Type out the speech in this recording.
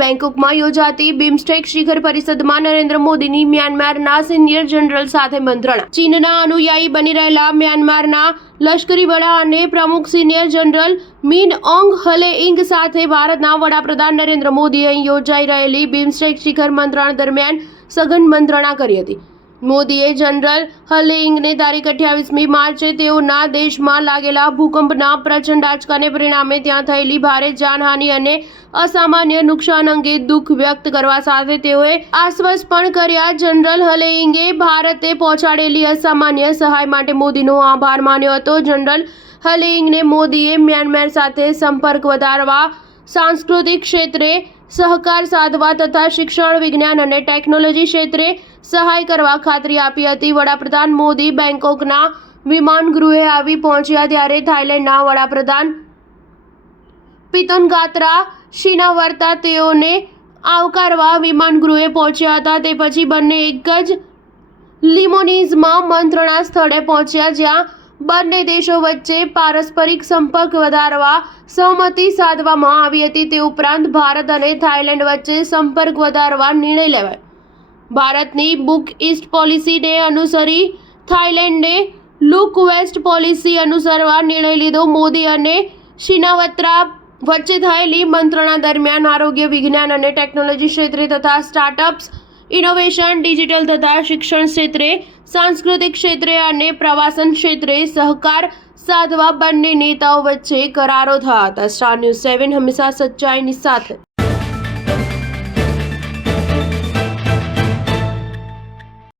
બેંકોકમાં યોજાતી બિમસ્ટેક શિખર પરિષદમાં નરેન્દ્ર મોદીની મ્યાનમારના સિનિયર જનરલ સાથે મંત્રણા. ચીનના અનુયાયી બની રહેલા મ્યાનમારના લશ્કરી વડા અને પ્રમુખ સિનિયર જનરલ મિન ઓંગ હલેઇંગ સાથે ભારતના વડાપ્રધાન નરેન્દ્ર મોદીએ અહીં યોજાઈ રહેલી બિમસ્ટેક શિખર મંત્રણા દરમિયાન સઘન મંત્રણા કરી હતી. મોદીએ જનરલ હલેઇંગને તારીખ 28મી માર્ચે તેઓના દેશમાં લાગેલા ભૂકંપના પ્રચંડ આંચકાને પરિણામે ત્યાં થયેલી ભારે જાનહાનિ અને અસામાન્ય નુકસાન અંગે દુઃખ વ્યક્ત કરવા સાથે તેઓએ આશ્વાસ પણ કર્યા. જનરલ હલેઇંગે ભારતે પહોંચાડેલી અસામાન્ય સહાય માટે મોદીનો આભાર માન્યો હતો. જનરલ હલેઇંગને મોદીએ મ્યાનમાર સાથે સંપર્ક વધારવા, સાંસ્કૃતિક ક્ષેત્રે સહકાર સાધવા તથા શિક્ષણ, વિજ્ઞાન અને ટેકનોલોજી ક્ષેત્રે સહાય કરવા ખાતરી આપી હતી. વડાપ્રધાન મોદી બેંકોકના વિમાનગૃહે આવી પહોંચ્યા ત્યારે થાઈલેન્ડના વડાપ્રધાન પિતોનગાત્રા શિનાવર્તા તેઓને આવકારવા વિમાનગૃહે પહોંચ્યા હતા. તે પછી બંને એક જ લિમોનીઝમાં મંત્રણા સ્થળે પહોંચ્યા, જ્યાં બંને દેશો વચ્ચે પારસ્પરિક સંપર્ક વધારવા સહમતિ સાધવામાં આવી હતી. તે ઉપરાંત ભારત અને થાઈલેન્ડ વચ્ચે સંપર્ક વધારવા નિર્ણય લેવાયો. ભારતની બુક ઈસ્ટ પોલિસીને અનુસરી થાઈલેન્ડે લુક વેસ્ટ પોલિસી અનુસરવા નિર્ણય લીધો. મોદી અને શિનાવત્રા વચ્ચે થયેલી મંત્રણા દરમિયાન આરોગ્ય, વિજ્ઞાન અને ટેકનોલોજી ક્ષેત્રે તથા સ્ટાર્ટઅપ્સ, ઇનોવેશન, ડિજિટલ તથા શિક્ષણ ક્ષેત્રે, સાંસ્કૃતિક ક્ષેત્રે અને પ્રવાસન ક્ષેત્રે સહકાર સાધવા બંને નેતાઓ વચ્ચે કરારો થયા હતા. સ્ટાર ન્યૂઝ 7 હંમેશા સચ્ચાઈની સાથે.